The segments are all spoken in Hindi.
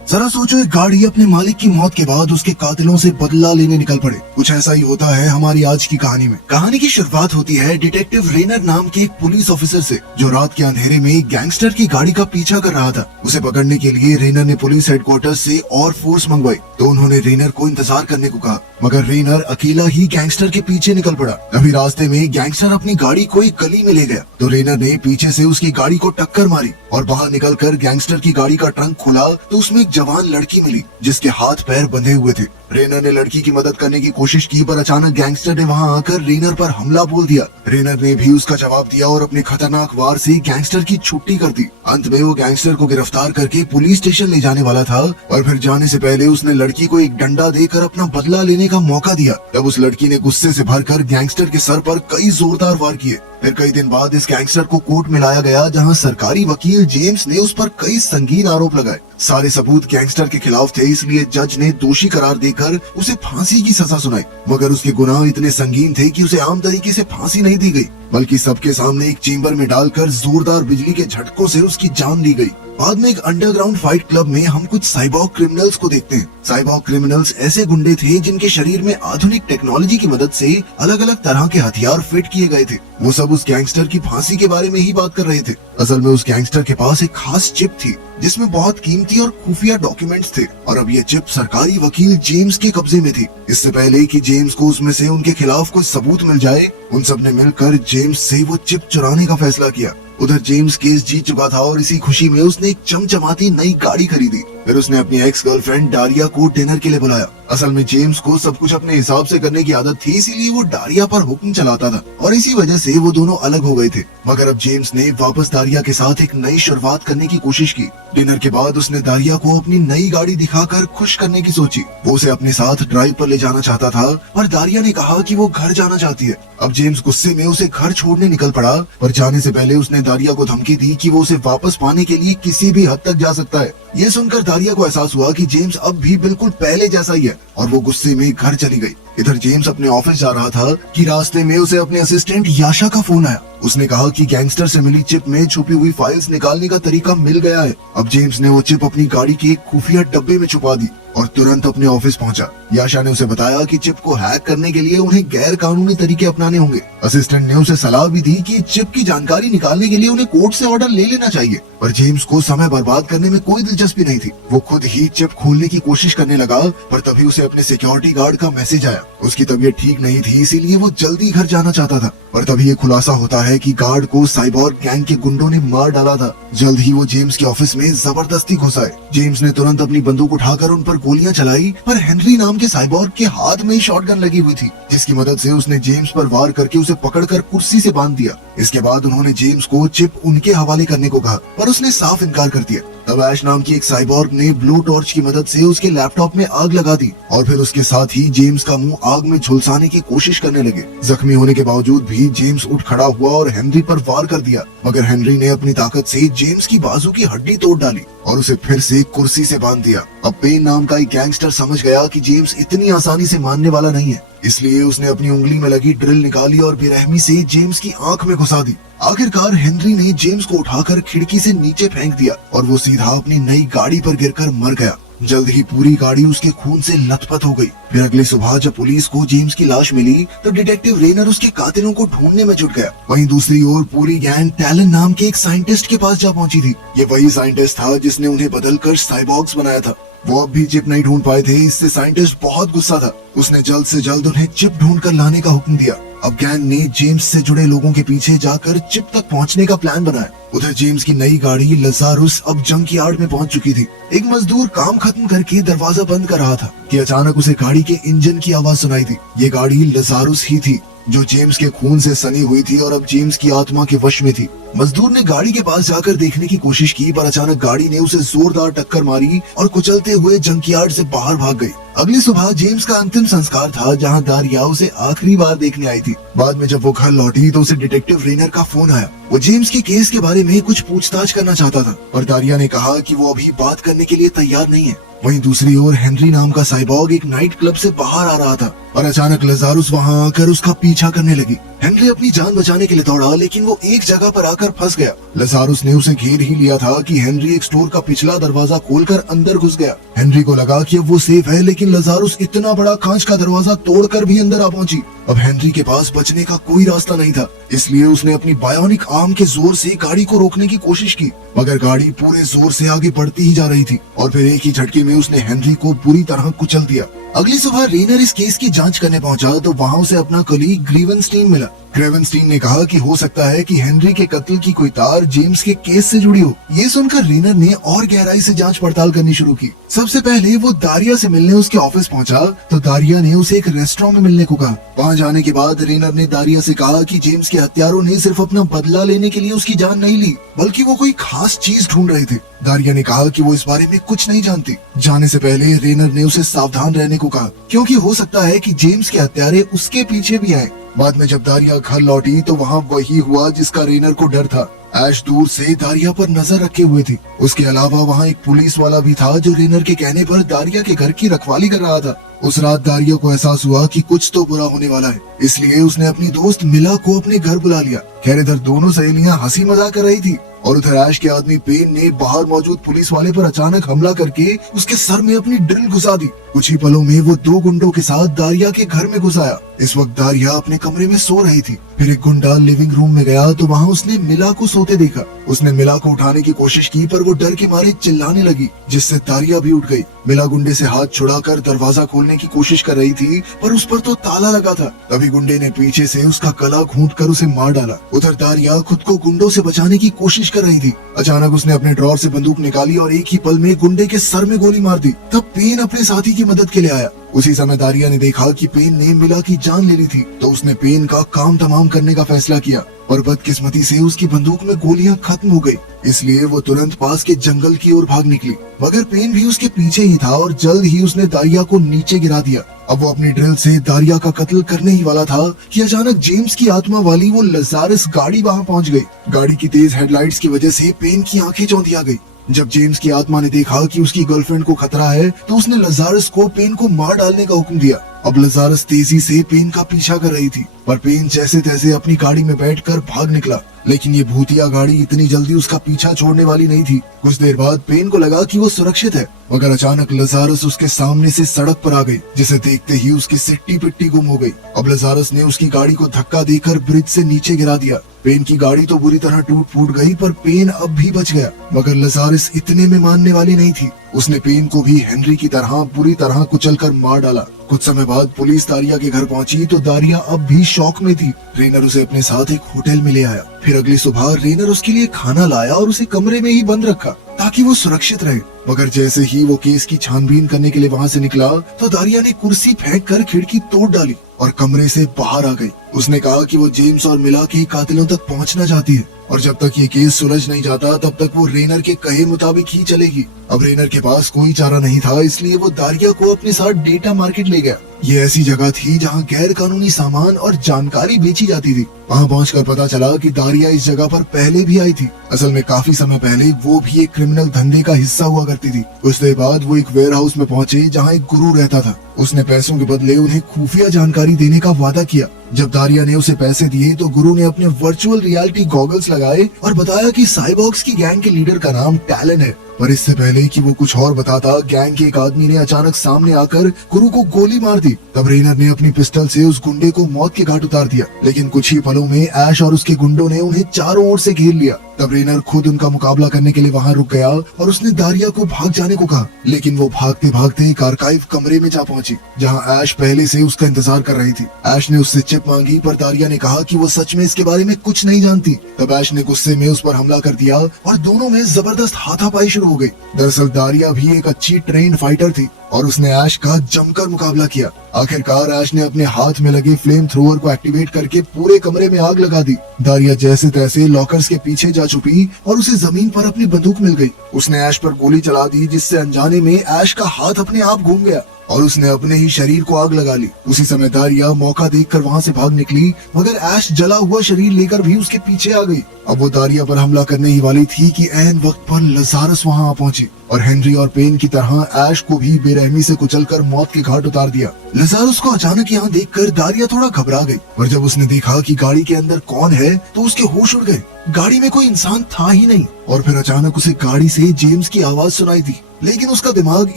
जरा सोचो, एक गाड़ी अपने मालिक की मौत के बाद उसके कातिलों से बदला लेने निकल पड़े। कुछ ऐसा ही होता है हमारी आज की कहानी में। कहानी की शुरुआत होती है डिटेक्टिव रेनर नाम के एक पुलिस ऑफिसर से, जो रात के अंधेरे में एक गैंगस्टर की गाड़ी का पीछा कर रहा था। उसे पकड़ने के लिए रेनर ने पुलिस हेडक्वार्टर से और फोर्स मंगवाई, तो उन्होंने रेनर को इंतजार करने को कहा, मगर रेनर अकेला ही गैंगस्टर के पीछे निकल पड़ा। अभी रास्ते में गैंगस्टर अपनी गाड़ी को एक गली में ले गया, तो रेनर ने पीछे से उसकी गाड़ी को टक्कर मारी और बाहर निकलकर गैंगस्टर की गाड़ी का ट्रंक खोला तो उसमें एक जवान लड़की मिली, जिसके हाथ पैर बंधे हुए थे। रेनर ने लड़की की मदद करने की कोशिश की, पर अचानक गैंगस्टर ने वहां आकर रेनर पर हमला बोल दिया। रेनर ने भी उसका जवाब दिया और अपने खतरनाक वार से गैंगस्टर की छुट्टी कर दी। अंत में वो गैंगस्टर को गिरफ्तार करके पुलिस स्टेशन ले जाने वाला था, और फिर जाने से पहले उसने लड़की को एक डंडा देकर अपना बदला लेने का मौका दिया। तब उस लड़की ने गुस्से से भरकर गैंगस्टर के सर पर कई जोरदार वार किए। फिर कई दिन बाद इस गैंगस्टर को कोर्ट में लाया गया, जहां सरकारी वकील जेम्स ने उस पर कई संगीन आरोप लगाए। सारे सबूत गैंगस्टर के खिलाफ थे, इसलिए जज ने दोषी करार देकर उसे फांसी की सजा सुनाई। मगर उसके गुनाह इतने संगीन थे कि उसे आम तरीके से फांसी नहीं दी गई, बल्कि सबके सामने एक चेम्बर में डालकर जोरदार बिजली के झटकों से उसकी जान ली गई। बाद में एक अंडरग्राउंड फाइट क्लब में हम कुछ साइबॉर्ग क्रिमिनल्स को देखते हैं। साइबॉर्ग क्रिमिनल्स ऐसे गुंडे थे जिनके शरीर में आधुनिक टेक्नोलॉजी की मदद से अलग अलग तरह के हथियार फिट किए गए थे। वो सब उस गैंगस्टर की फांसी के बारे में ही बात कर रहे थे। असल में उस गैंगस्टर के पास एक खास चिप थी, जिसमें बहुत कीमती और खुफिया डॉक्यूमेंट्स थे, और अब ये चिप सरकारी वकील जेम्स के कब्जे में थी। इससे पहले कि जेम्स को उसमें से उनके खिलाफ कोई सबूत मिल जाए, उन सब ने मिलकर जेम्स से वो चिप चुराने का फैसला किया। उधर जेम्स केस जीत चुका था और इसी खुशी में उसने एक चमचमाती नई गाड़ी खरीदी। फिर उसने अपनी एक्स गर्लफ्रेंड डारिया को डिनर के लिए बुलाया। असल में जेम्स को सब कुछ अपने हिसाब से करने की आदत थी, इसीलिए वो डारिया पर हुक्म चलाता था, और इसी वजह से वो दोनों अलग हो गए थे। मगर अब जेम्स ने वापस डारिया के साथ एक नई शुरुआत करने की कोशिश की। डिनर के बाद उसने डारिया को अपनी नई गाड़ी दिखाकर खुश करने की सोची। वो उसे अपने साथ ड्राइव पर ले जाना चाहता था, पर डारिया ने कहा कि वो घर जाना चाहती है। अब जेम्स गुस्से में उसे घर छोड़ने निकल पड़ा, पर जाने से पहले उसने डारिया को धमकी दी कि वो उसे वापस पाने के लिए किसी भी हद तक जा सकता है। ये सुनकर डारिया को एहसास हुआ कि जेम्स अब भी बिल्कुल पहले जैसा ही है, और वो गुस्से में घर चली गई। इधर जेम्स अपने ऑफिस जा रहा था कि रास्ते में उसे अपने असिस्टेंट याशा का फोन आया। उसने कहा कि गैंगस्टर से मिली चिप में छुपी हुई फाइल्स निकालने का तरीका मिल गया है। अब जेम्स ने वो चिप अपनी गाड़ी के एक खुफिया डब्बे में छुपा दी और तुरंत अपने ऑफिस पहुंचा। याशा ने उसे बताया कि चिप को हैक करने के लिए उन्हें गैर कानूनी तरीके अपनाने होंगे। असिस्टेंट ने उसे सलाह भी दी कि चिप की जानकारी निकालने के लिए उन्हें कोर्ट से ऑर्डर ले लेना चाहिए, पर जेम्स को समय बर्बाद करने में कोई दिलचस्पी नहीं थी। वो खुद ही चिप खोलने की कोशिश करने लगा, पर तभी उसे अपने सिक्योरिटी गार्ड का मैसेज आया। उसकी तबीयत ठीक नहीं थी, इसीलिए वो जल्दी घर जाना चाहता था, पर तभी ये खुलासा होता है कि गार्ड को साइबॉर्ग गैंग के गुंडों ने मार डाला था। जल्द ही वो जेम्स के ऑफिस में जबरदस्ती घुस आए। जेम्स ने तुरंत अपनी बंदूक उठाकर उन पर गोलियां चलाई, पर हेनरी नाम के साइबॉर्ग के हाथ में शॉटगन लगी हुई थी, जिसकी मदद से उसने जेम्स पर वार करके उसे पकड़कर कुर्सी से बांध दिया। इसके बाद उन्होंने जेम्स को चिप उनके हवाले करने को कहा, पर उसने साफ इनकार कर दिया। तब ऐश नाम की एक साइबॉर्ग ने ब्लू टॉर्च की मदद से उसके लैपटॉप में आग लगा दी, और फिर उसके साथ ही जेम्स का मुंह आग में झुलसाने की कोशिश करने लगे। जख्मी होने के बावजूद भी जेम्स उठ खड़ा हुआ और हेनरी पर वार कर दिया, मगर हेनरी ने अपनी ताकत से जेम्स की बाजू की हड्डी तोड़ डाली और उसे फिर से कुर्सी से बांध दिया। अब पेन नाम का एक गैंगस्टर समझ गया कि जेम्स इतनी आसानी से मानने वाला नहीं है, इसलिए उसने अपनी उंगली में लगी ड्रिल निकाली और बेरहमी से जेम्स की आंख में घुसा दी। आखिरकार हेनरी ने जेम्स को उठाकर खिड़की से नीचे फेंक दिया और वो सीधा अपनी नई गाड़ी पर गिरकर मर गया। जल्द ही पूरी गाड़ी उसके खून से लथपथ हो गई। फिर अगली सुबह जब पुलिस को जेम्स की लाश मिली, तो डिटेक्टिव रेनर उसके कातिलों को ढूंढने में जुट गया। वहीं दूसरी ओर पूरी गैंग टैलन नाम के एक साइंटिस्ट के पास जा पहुंची थी। ये वही साइंटिस्ट था जिसने उन्हें बदलकर साइबॉर्ग्स बनाया था। वो अब भी चिप नहीं ढूंढ पाए थे, इससे साइंटिस्ट बहुत गुस्सा था। उसने जल्द से जल्द उन्हें चिप ढूंढ कर लाने का हुक्म दिया। अब गैंग ने जेम्स से जुड़े लोगों के पीछे जाकर चिप तक पहुंचने का प्लान बनाया। उधर जेम्स की नई गाड़ी लजारुस अब जंक यार्ड में पहुंच चुकी थी। एक मजदूर काम खत्म करके दरवाजा बंद कर रहा था कि अचानक उसे गाड़ी के इंजन की आवाज सुनाई दी। ये गाड़ी लजारुस ही थी जो जेम्स के खून से सनी हुई थी और अब जेम्स की आत्मा के वश में थी। मजदूर ने गाड़ी के पास जाकर देखने की कोशिश की, पर अचानक गाड़ी ने उसे जोरदार टक्कर मारी और कुचलते हुए जंकयार्ड से बाहर भाग गई। अगली सुबह जेम्स का अंतिम संस्कार था, जहां दारिया उसे आखिरी बार देखने आई थी। बाद में जब वो घर लौटी तो उसे डिटेक्टिव रेनर का फोन आया। वो जेम्स के केस के बारे में कुछ पूछताछ करना चाहता था, पर दारिया ने कहा कि वो अभी बात करने के लिए तैयार नहीं है। वहीं दूसरी ओर हेनरी नाम का साइबॉग एक नाइट क्लब से बाहर आ रहा था और अचानक लजारुस वहां आकर उसका पीछा करने लगी। हेनरी अपनी जान बचाने के लिए दौड़ा, लेकिन वो एक जगह पर आकर फंस गया। लजारुस ने उसे घेर ही लिया था कि हेनरी एक स्टोर का पिछला दरवाजा खोलकर अंदर घुस गया। हेनरी को लगा कि अब वो सेफ है, लेकिन लजारुस इतना बड़ा कांच का दरवाजा तोड़कर भी अंदर आ पहुंची। अब हेनरी के पास बचने का कोई रास्ता नहीं था, इसलिए उसने अपनी बायोनिक आर्म के जोर से गाड़ी को रोकने की कोशिश की, मगर गाड़ी पूरे जोर से आगे बढ़ती ही जा रही थी और फिर एक ही झटके में उसने हेनरी को बुरी तरह कुचल दिया। अगली सुबह रेनर इस केस की जांच करने पहुंचा तो वहां उसे अपना कलीग ग्रीवनस्टीन मिला। ग्रीवनस्टीन ने कहा कि हो सकता है कि हेनरी के कत्ल की कोई तार जेम्स के केस से जुड़ी हो। ये सुनकर रेनर ने और गहराई से जांच पड़ताल करनी शुरू की। सबसे पहले वो दारिया से मिलने उसके ऑफिस पहुंचा तो दारिया ने उसे एक रेस्टोरेंट में मिलने को कहा। वहां जाने के बाद रेनर ने दारिया से कहा कि जेम्स के हत्यारों ने सिर्फ अपना बदला लेने के लिए उसकी जान नहीं ली, बल्कि वो कोई खास चीज ढूंढ रहे थे। दारिया ने कहा कि वो इस बारे में कुछ नहीं जानती। जाने से पहले रेनर ने उसे सावधान रहने को कहा, क्योंकि हो सकता है कि जेम्स के हत्यारे उसके पीछे भी आए। बाद में जब दारिया घर लौटी तो वहाँ वही हुआ जिसका रेनर को डर था। ऐश दूर से दारिया पर नजर रखे हुए थी। उसके अलावा वहाँ एक पुलिस वाला भी था जो रेनर के कहने पर दारिया के घर की रखवाली कर रहा था। उस रात दारिया को एहसास हुआ कि कुछ तो बुरा होने वाला है, इसलिए उसने अपनी दोस्त मिला को अपने घर बुला लिया। खैर इधर दोनों सहेलियां हंसी मजाक कर रही थी और उधर ऐश के आदमी पेन ने बाहर मौजूद पुलिस वाले पर अचानक हमला करके उसके सर में अपनी ड्रिल घुसा दी। कुछ ही पलों में वो दो गुंडों के साथ दारिया के घर में घुस आया। इस वक्त दारिया अपने कमरे में सो रही थी। फिर एक गुंडा लिविंग रूम में गया तो वहाँ उसने मिला को सोते देखा। उसने मिला को उठाने की कोशिश की पर वो डर के मारे चिल्लाने लगी, जिससे दारिया भी उठ गई। मिला गुंडे से हाथ छुड़ाकर दरवाजा खोलने की कोशिश कर रही थी पर उस पर तो ताला लगा था। तभी गुंडे ने पीछे से उसका गला घूंटकर उसे मार डाला। उधर दारिया खुद को गुंडों से बचाने की कोशिश कर रही थी। अचानक उसने अपने ड्रॉर से बंदूक निकाली और एक ही पल में गुंडे के सर में गोली मार दी। तब पेन अपने साथी की मदद के लिए आया। उसी समय दारिया ने देखा कि पेन ने मिला की जान ले ली थी, तो उसने पेन का काम तमाम करने का फैसला किया। पर बदकिस्मती से उसकी बंदूक में गोलियां खत्म हो गई, इसलिए वो तुरंत पास के जंगल की ओर भाग निकली। मगर पेन भी उसके पीछे ही था और जल्द ही उसने दारिया को नीचे गिरा दिया। अब वो अपनी ड्रिल से दारिया का कत्ल करने ही वाला था कि अचानक जेम्स की आत्मा वाली वो लजारस गाड़ी वहाँ पहुँच गई। गाड़ी की तेज हेडलाइट्स की वजह से पेन की आंखें चौंधिया गई। जब जेम्स की आत्मा ने देखा कि उसकी गर्लफ्रेंड को खतरा है तो उसने लजारस को पेन को मार डालने का हुक्म दिया। अब लजारस तेजी से पेन का पीछा कर रही थी, पर पेन जैसे तैसे अपनी गाड़ी में बैठकर भाग निकला। लेकिन ये भूतिया गाड़ी इतनी जल्दी उसका पीछा छोड़ने वाली नहीं थी। कुछ देर बाद पेन को लगा कि वो सुरक्षित है, मगर अचानक लजारस उसके सामने से सड़क पर आ गई, जिसे देखते ही उसकी सिट्टी पिट्टी गुम हो गई। अब लजारस ने उसकी गाड़ी को धक्का देकर ब्रिज से नीचे गिरा दिया। पेन की गाड़ी तो बुरी तरह टूट फूट गई, पर पेन अब भी बच गया। मगर लजारस इतने में मानने वाली नहीं थी। उसने पेन को भी हेनरी की तरह बुरी तरह कुचलकर मार डाला। कुछ समय बाद पुलिस दारिया के घर पहुंची तो दारिया अब भी शौक में थी। रेनर उसे अपने साथ एक होटल में ले आया। फिर अगली सुबह रेनर उसके लिए खाना लाया और उसे कमरे में ही बंद रखा ताकि वो सुरक्षित रहे। मगर जैसे ही वो केस की छानबीन करने के लिए वहाँ से निकला तो दारिया ने कुर्सी फेंक कर खिड़की तोड़ डाली और कमरे से बाहर आ गई। उसने कहा कि वो जेम्स और मिला के कातिलों तक पहुँचना चाहती है और जब तक ये केस सुलझ नहीं जाता तब तक वो रेनर के कहे मुताबिक ही चलेगी। अब रेनर के पास कोई चारा नहीं था, इसलिए वो दारिया को अपने साथ डेटा मार्केट ले गया। ये ऐसी जगह थी जहाँ गैर कानूनी सामान और जानकारी बेची जाती थी। वहाँ पहुंचकर पता चला कि दारिया इस जगह पर पहले भी आई थी। असल में काफी समय पहले वो भी एक क्रिमिनल धंधे का हिस्सा हुआ करती थी। कुछ देर बाद वो एक वेयर हाउस में पहुंचे जहाँ एक गुरु रहता था। उसने पैसों के बदले उन्हें खुफिया जानकारी देने का वादा किया। जब दारिया ने उसे पैसे दिए तो गुरु ने अपने वर्चुअल रियलिटी गॉगल्स लगाए और बताया कि साइबॉग्स की गैंग के लीडर का नाम टैलन है। पर इससे पहले कि वो कुछ और बताता, गैंग के एक आदमी ने अचानक सामने आकर गुरु को गोली मार दी। तब रेनर ने अपनी पिस्टल से उस गुंडे को मौत के घाट उतार दिया। लेकिन कुछ ही पलों में ऐश और उसके गुंडों ने उन्हें चारों ओर से घेर लिया। तब रेनर खुद उनका मुकाबला करने के लिए वहाँ रुक गया और उसने दारिया को भाग जाने को कहा। लेकिन वो भागते भागते एक आर्काइव कमरे में जा पहुंची जहाँ ऐश पहले से उसका इंतजार कर रही थी। ऐश ने उससे चिप मांगी पर दारिया ने कहा कि वो सच में इसके बारे में कुछ नहीं जानती। तब ऐश ने गुस्से में उस पर हमला कर दिया और दोनों में जबरदस्त हाथापाई शुरू हो गई। दरअसल दारिया भी एक अच्छी ट्रेन्ड फाइटर थी और उसने ऐश का जमकर मुकाबला किया। आखिरकार ऐश ने अपने हाथ में लगे फ्लेम थ्रोअर को एक्टिवेट करके पूरे कमरे में आग लगा दी। दारिया जैसे तैसे लॉकर्स के पीछे जा छुपी और उसे जमीन पर अपनी बंदूक मिल गई। उसने ऐश पर गोली चला दी, जिससे अनजाने में ऐश का हाथ अपने आप घूम गया और उसने अपने ही शरीर को आग लगा ली। उसी समय दारिया मौका देखकर वहाँ से भाग निकली, मगर ऐश जला हुआ शरीर लेकर भी उसके पीछे आ गई। अब वो दारिया पर हमला करने ही वाली थी कि ऐन वक्त पर लजारस वहाँ आ पहुंची और हेनरी और पेन की तरह ऐश को भी बेरहमी से कुचलकर मौत के घाट उतार दिया। लजारस को अचानक यहाँ देखकर दारिया थोड़ा घबरा गई, और जब उसने देखा कि गाड़ी के अंदर कौन है तो उसके होश उड़ गए। गाड़ी में कोई इंसान था ही नहीं, और फिर अचानक उसे गाड़ी से जेम्स की आवाज सुनाई दी, लेकिन उसका दिमाग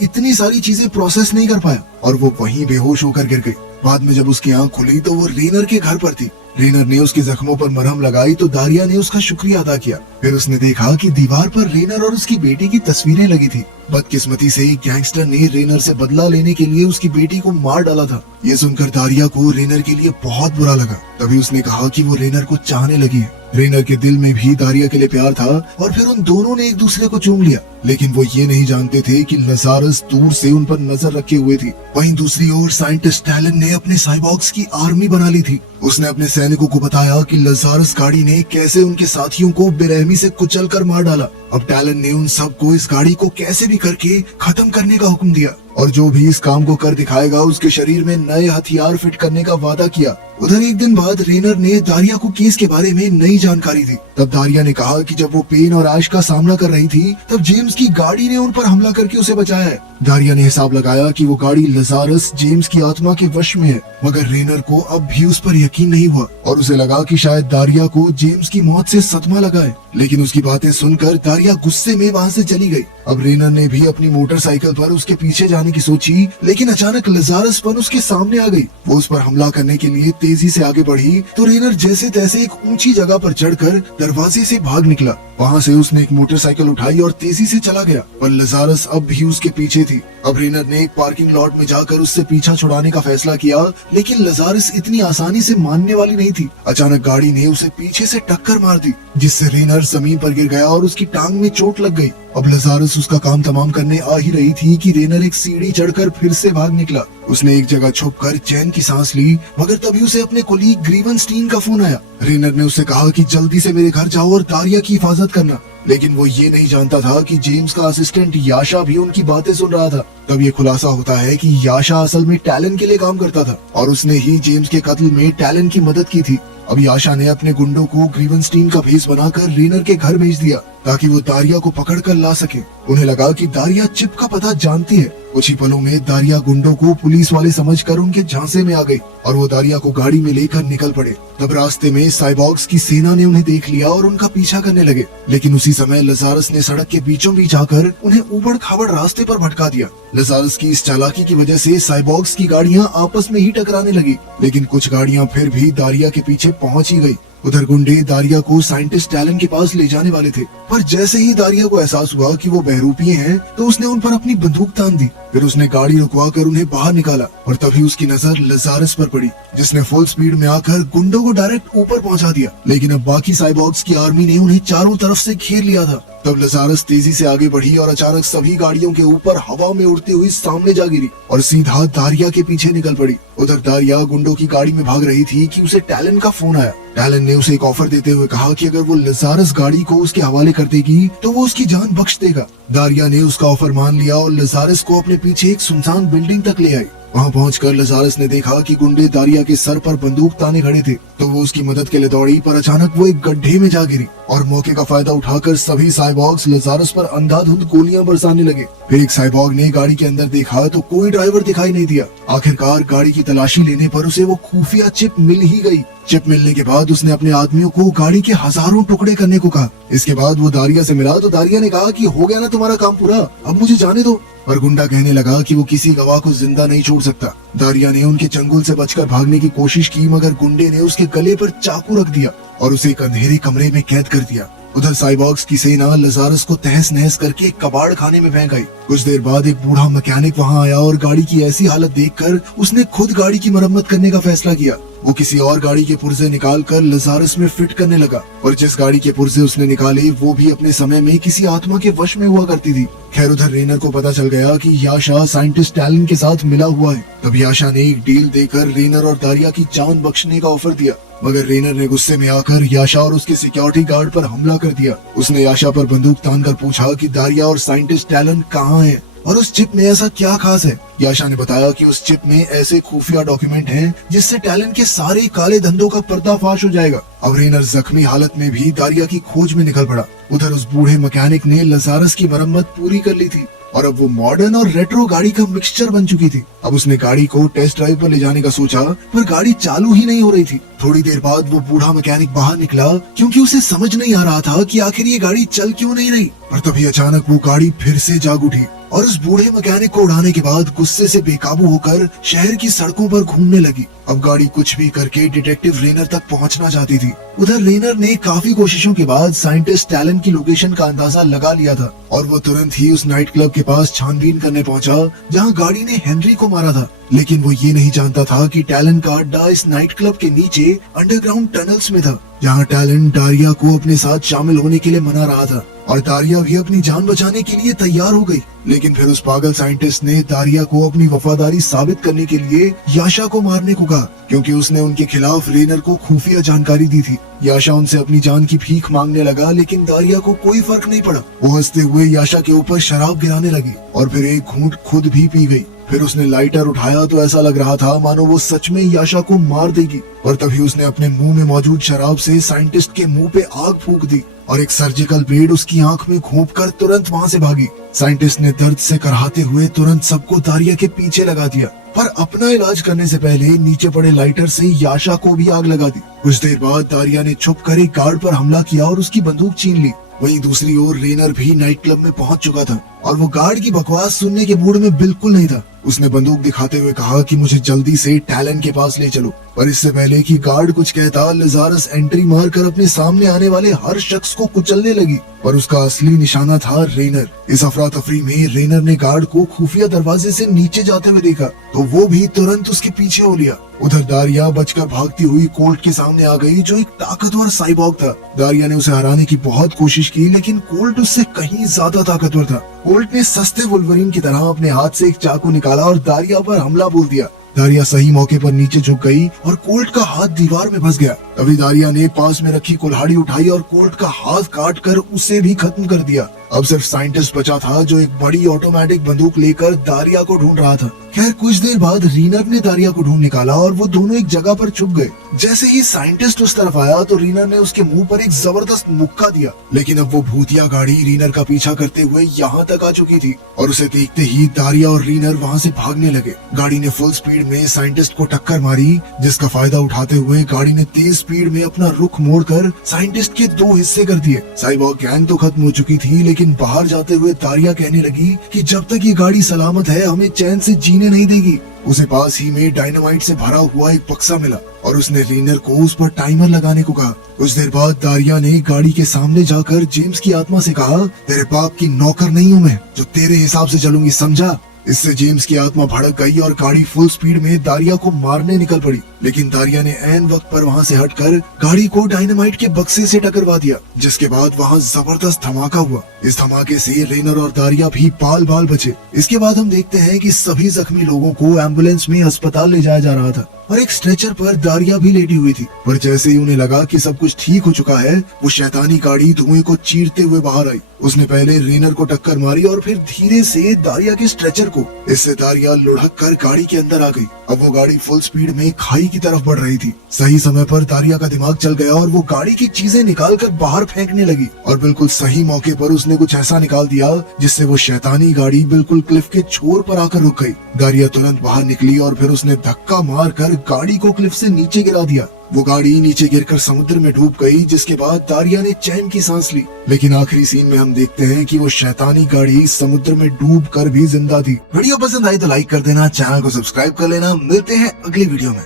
इतनी सारी चीजें प्रोसेस नहीं कर पाया और वो वहीं बेहोश होकर गिर गई। बाद में जब उसकी आंख खुली तो वो रेनर के घर पर थी। रेनर ने उसके जख्मों पर मरहम लगाई तो दारिया ने उसका शुक्रिया अदा किया। फिर उसने देखा कि दीवार पर रेनर और उसकी बेटी की तस्वीरें लगी थी। बदकिस्मती से एक गैंगस्टर ने रेनर से बदला लेने के लिए उसकी बेटी को मार डाला था। ये सुनकर दारिया को रेनर के लिए बहुत बुरा लगा। तभी उसने कहा कि वो रेनर को चाहने लगी है। रेनर के दिल में भी दारिया के लिए प्यार था और फिर उन दोनों ने एक दूसरे को चूम लिया, लेकिन वो ये नहीं जानते थे कि लजारस दूर से उन पर नजर रखे हुए थी। वहीं दूसरी ओर साइंटिस्ट टैलन ने अपने साइबॉर्ग्स की आर्मी बना ली थी। उसने अपने सैनिकों को बताया कि लजारस गाड़ी ने कैसे उनके साथियों को बेरहमी से कुचलकर मार डाला। अब टैलन ने उन सबको इस गाड़ी को कैसे भी करके खत्म करने का हुक्म दिया, और जो भी इस काम को कर दिखाएगा उसके शरीर में नए हथियार फिट करने का वादा किया। उधर एक दिन बाद रेनर ने दारिया को केस के बारे में नई जानकारी दी। तब दारिया ने कहा कि जब वो पेन और ऐश का सामना कर रही थी तब जेम्स की गाड़ी ने उन पर हमला करके उसे बचाया है। दारिया ने हिसाब लगाया कि वो गाड़ी लजारस जेम्स की आत्मा के वश में है, मगर रेनर को अब भी उस पर यकीन नहीं हुआ और उसे लगा कि शायद दारिया को जेम्स की मौत से सदमा लगा है। लेकिन उसकी बातें सुनकर दारिया गुस्से में वहाँ से चली गई। अब रेनर ने भी अपनी मोटरसाइकिल पर उसके पीछे जाने की सोची, लेकिन अचानक लजारस पन उसके सामने आ गई। वो उस पर हमला करने के लिए तेजी से आगे बढ़ी तो रेनर जैसे तैसे एक ऊंची जगह पर चढ़कर दरवाजे से भाग निकला। वहाँ से उसने एक मोटरसाइकिल उठाई और तेजी से चला गया, पर लजारस अब भी उसके पीछे थी। अब रेनर ने एक पार्किंग लॉट में जाकर उससे पीछा छुड़ाने का फैसला किया, लेकिन लजारस इतनी आसानी से मानने वाली नहीं थी। अचानक गाड़ी ने उसे पीछे से टक्कर मार दी, जिससे रेनर जमीन पर गिर गया और उसकी टांग में चोट लग गई। अब लजारस उसका काम तमाम करने आ ही रही थी कि रेनर एक सीढ़ी चढ़कर फिर से भाग निकला। उसने एक जगह छुपकर चैन की सांस ली, मगर तभी उसे अपने कुलीग ग्रीवनस्टीन का फोन आया। रेनर ने उससे कहा कि जल्दी से मेरे घर जाओ और दारिया की हिफाजत करना, लेकिन वो ये नहीं जानता था कि जेम्स का असिस्टेंट याशा भी उनकी बातें सुन रहा था। तब ये खुलासा होता है कि याशा असल में टैलन के लिए काम करता था और उसने ही जेम्स के कत्ल में टैलन की मदद की थी। अब याशा ने अपने गुंडों को ग्रीवनस्टीन का भेस बनाकर रेनर के घर भेज दिया ताकि वो दारिया को पकड़ कर ला सके। उन्हें लगा कि दारिया चिप का पता जानती है। कुछ ही पलों में दारिया गुंडों को पुलिस वाले समझकर उनके झांसे में आ गई और वो दारिया को गाड़ी में लेकर निकल पड़े। तब रास्ते में साइबॉर्ग्स की सेना ने उन्हें देख लिया और उनका पीछा करने लगे, लेकिन उसी समय लजारस ने सड़क के बीचों बीच आकर उन्हें ऊबड़ खाबड़ रास्ते पर भटका दिया। लजारस की इस चालाकी की वजह से साइबॉर्ग्स की गाड़ियां आपस में ही टकराने लगी, लेकिन कुछ गाड़ियां फिर भी दारिया के पीछे पहुंच ही गई। उधर गुंडे दारिया को साइंटिस्ट टैलन के पास ले जाने वाले थे, पर जैसे ही दारिया को एहसास हुआ कि वो बहरूपीय हैं, तो उसने उन पर अपनी बंदूक तान दी। फिर उसने गाड़ी रुकवा कर उन्हें बाहर निकाला और तभी उसकी नजर लजारस पर पड़ी, जिसने फुल स्पीड में आकर गुंडों को डायरेक्ट ऊपर पहुंचा दिया। लेकिन अब बाकी साइबॉर्ग्स की आर्मी ने उन्हें चारों तरफ से घेर लिया था। तब लजारस तेजी से आगे बढ़ी और अचानक सभी गाड़ियों के ऊपर हवा में उड़ती हुई सामने जा गिरी और सीधा दारिया के पीछे निकल पड़ी। उधर दारिया गुंडों की गाड़ी में भाग रही थी कि उसे टैलन का फोन आया। टैलन ने उसे एक ऑफर देते हुए कहा कि अगर वो लजारस गाड़ी को उसके हवाले कर देगी तो वो उसकी जान बख्श देगा। दारिया ने उसका ऑफर मान लिया और लजारस को अपने पीछे एक सुनसान बिल्डिंग तक ले आई। वहाँ पहुंचकर लजारस ने देखा कि गुंडे दारिया के सर पर बंदूक ताने खड़े थे, तो वो उसकी मदद के लिए दौड़ी, पर अचानक वो एक गड्ढे में जा गिरी और मौके का फायदा उठाकर सभी साइबॉर्ग्स लजारस पर अंधाधुंध गोलियां बरसाने लगे। फिर एक साइबॉर्ग ने गाड़ी के अंदर देखा तो कोई ड्राइवर दिखाई नहीं दिया। आखिरकार गाड़ी की तलाशी लेने पर उसे वो खुफिया चिप मिल ही गई। चिप मिलने के बाद उसने अपने आदमियों को गाड़ी के हजारों टुकड़े करने को कहा। इसके बाद वो दारिया से मिला तो दारिया ने कहा कि हो गया ना तुम्हारा काम पूरा, अब मुझे जाने दो। पर गुंडा कहने लगा कि वो किसी गवाह को जिंदा नहीं छोड़ सकता। दारिया ने उनके चंगुल से बचकर भागने की कोशिश की, मगर गुंडे ने उसके गले पर चाकू रख दिया और उसे एक अंधेरे कमरे में कैद कर दिया। उधर साइबॉर्ग्स की सेना लजारस को तहस नहस करके एक कबाड़ खाने में फेंक आई। कुछ देर बाद एक बूढ़ा मैकेनिक वहां आया और गाड़ी की ऐसी हालत देखकर उसने खुद गाड़ी की मरम्मत करने का फैसला किया। वो किसी और गाड़ी के पुर्जे निकाल कर लजारस में फिट करने लगा और जिस गाड़ी के पुर्जे उसने निकाले वो भी अपने समय में किसी आत्मा के वश में हुआ करती थी। खैर उधर रेनर को पता चल गया कि याशा साइंटिस्ट टैलन के साथ मिला हुआ है। तब याशा ने एक डील देकर रेनर और दारिया की जान बख्शने का ऑफर दिया, मगर रेनर ने गुस्से में आकर याशा और उसके सिक्योरिटी गार्ड पर हमला कर दिया। उसने याशा पर बंदूक तान कर पूछा कि दारिया और साइंटिस्ट टैलन कहाँ है और उस चिप में ऐसा क्या खास है। याशा ने बताया कि उस चिप में ऐसे खुफिया डॉक्यूमेंट हैं जिससे टैलेंट के सारे काले धंधों का पर्दाफाश हो जाएगा। अब रेनर जख्मी हालत में भी दारिया की खोज में निकल पड़ा। उधर उस बूढ़े मैकेनिक ने लजारस की मरम्मत पूरी कर ली थी और अब वो मॉडर्न और रेट्रो गाड़ी का मिक्सचर बन चुकी थी। अब उसने गाड़ी को टेस्ट ड्राइव पर ले जाने का सोचा, पर गाड़ी चालू ही नहीं हो रही थी। थोड़ी देर बाद वो बूढ़ा मैकेनिक बाहर निकला क्योंकि उसे समझ नहीं आ रहा था कि आखिर ये गाड़ी चल क्यों नहीं रही। पर तभी अचानक वो गाड़ी फिर से जाग उठी और उस बूढ़े मैकेनिक को उड़ाने के बाद गुस्से से बेकाबू होकर शहर की सड़कों पर घूमने लगी। अब गाड़ी कुछ भी करके डिटेक्टिव रेनर तक पहुंचना चाहती थी। उधर रेनर ने काफी कोशिशों के बाद साइंटिस्ट टैलेंट की लोकेशन का अंदाजा लगा लिया था और वो तुरंत ही उस नाइट क्लब के पास छानबीन करने पहुंचा जहां गाड़ी ने हेनरी को मारा था। लेकिन वो ये नहीं जानता था कि टैलेंट का अड्डा इस नाइट क्लब के नीचे अंडरग्राउंड टनल्स में था, जहां टैलेंट दारिया को अपने साथ शामिल होने के लिए मना रहा था और दारिया भी अपनी जान बचाने के लिए तैयार हो गई। लेकिन फिर उस पागल साइंटिस्ट ने दारिया को अपनी वफादारी साबित करने के लिए याशा को मारने को कहा, क्योंकि उसने उनके खिलाफ रेनर को खुफिया जानकारी दी थी। याशा उनसे अपनी जान की भीख मांगने लगा, लेकिन दारिया को कोई फर्क नहीं पड़ा। वो हंसते हुए याशा के ऊपर शराब गिराने लगी और फिर एक घूंट खुद भी पी गई। फिर उसने लाइटर उठाया तो ऐसा लग रहा था मानो वो सच में याशा को मार देगी, पर तभी उसने अपने मुंह में मौजूद शराब से साइंटिस्ट के मुंह पे आग फूंक दी और एक सर्जिकल ब्लेड उसकी आंख में घोंपकर तुरंत वहां से भागी। साइंटिस्ट ने दर्द से कराहते हुए तुरंत सबको दारिया के पीछे लगा दिया, पर अपना इलाज करने से पहले नीचे पड़े लाइटर से याशा को भी आग लगा दी। कुछ देर बाद दारिया ने छुप कर एक गार्ड पर हमला किया और उसकी बंदूक छीन ली। वहीं दूसरी ओर रेनर भी नाइट क्लब में पहुंच चुका था और वो गार्ड की बकवास सुनने के मूड में बिल्कुल नहीं था। उसने बंदूक दिखाते हुए कहा कि मुझे जल्दी से टैलेंट के पास ले चलो, पर इससे पहले कि गार्ड कुछ कहता, लजारस एंट्री मारकर अपने सामने आने वाले हर शख्स को कुचलने लगी, पर उसका असली निशाना था रेनर। इस अफरा तफरी में रेनर ने गार्ड को खुफिया दरवाजे से नीचे जाते हुए देखा तो वो भी तुरंत उसके पीछे हो लिया। उधर दारिया बचकर भागती हुई कोल्ट के सामने आ गई, जो एक ताकतवर साइबॉग था। दारिया ने उसे हराने की बहुत कोशिश की, लेकिन कोल्ट उससे कहीं ज्यादा ताकतवर था। कोल्ट ने सस्ते वुल्वरीन की तरह अपने हाथ से एक चाकू निकाला और दारिया पर हमला बोल दिया। दारिया सही मौके पर नीचे झुक गई और कोल्ट का हाथ दीवार में फंस गया। तभी दारिया ने पास में रखी कुल्हाड़ी उठाई और कोल्ट का हाथ काट कर उसे भी खत्म कर दिया। अब सिर्फ साइंटिस्ट बचा था, जो एक बड़ी ऑटोमेटिक बंदूक लेकर दारिया को ढूंढ रहा था। खैर कुछ देर बाद रीनर ने दारिया को ढूंढ निकाला और वो दोनों एक जगह पर छुप गए। जैसे ही साइंटिस्ट उस तरफ आया तो रीनर ने उसके मुंह पर एक जबरदस्त मुक्का दिया, लेकिन अब वो भूतिया गाड़ी रीनर का पीछा करते हुए यहाँ तक आ चुकी थी और उसे देखते ही दारिया और रीनर वहाँ से भागने लगे। गाड़ी ने फुल स्पीड में साइंटिस्ट को टक्कर मारी, जिसका फायदा उठाते हुए गाड़ी ने तेज स्पीड में अपना रुख मोड़कर साइंटिस्ट के दो हिस्से कर दिए। साइबॉग गैंग तो खत्म हो चुकी थी, लेकिन बाहर जाते हुए दारिया कहने लगी कि जब तक ये गाड़ी सलामत है हमें चैन से जीने नहीं देगी। उसे पास ही में डायनामाइट से भरा हुआ एक बक्सा मिला और उसने रेनर को उस पर टाइमर लगाने को कहा। कुछ देर बाद दारिया ने गाड़ी के सामने जाकर जेम्स की आत्मा से कहा, तेरे बाप की नौकर नहीं हूँ मैं जो तेरे हिसाब से चलूंगी, समझा। इससे जेम्स की आत्मा भड़क गई और गाड़ी फुल स्पीड में दारिया को मारने निकल पड़ी, लेकिन दारिया ने ऐन वक्त पर वहां से हटकर गाड़ी को डायनामाइट के बक्से से टकरवा दिया, जिसके बाद वहां जबरदस्त धमाका हुआ। इस धमाके से रेनर और दारिया भी बाल बाल बचे। इसके बाद हम देखते हैं कि सभी जख्मी लोगों को एम्बुलेंस में अस्पताल ले जाया जा रहा था और एक स्ट्रेचर पर दारिया भी लेटी हुई थी। पर जैसे ही उन्हें लगा कि सब कुछ ठीक हो चुका है, वो शैतानी गाड़ी धुएं को चीरते हुए बाहर आई। उसने पहले रेनर को टक्कर मारी और फिर धीरे से दारिया के स्ट्रेचर को। इससे दारिया लुढ़क कर गाड़ी के अंदर आ गई। अब वो गाड़ी फुल स्पीड में खाई की तरफ बढ़ रही थी। सही समय पर दारिया का दिमाग चल गया और वो गाड़ी की चीजें निकालकर बाहर फेंकने लगी और बिल्कुल सही मौके पर उसने कुछ ऐसा निकाल दिया जिससे वो शैतानी गाड़ी बिल्कुल क्लिफ के छोर पर आकर रुक गई। दारिया तुरंत बाहर निकली और फिर उसने धक्का मारकर गाड़ी को क्लिफ से नीचे गिरा दिया। वो गाड़ी नीचे गिरकर समुद्र में डूब गई, जिसके बाद दारिया ने चैन की सांस ली। लेकिन आखिरी सीन में हम देखते हैं कि वो शैतानी गाड़ी समुद्र में डूब कर भी जिंदा थी। वीडियो पसंद आई तो लाइक कर देना, चैनल को सब्सक्राइब कर लेना। मिलते हैं अगली वीडियो में।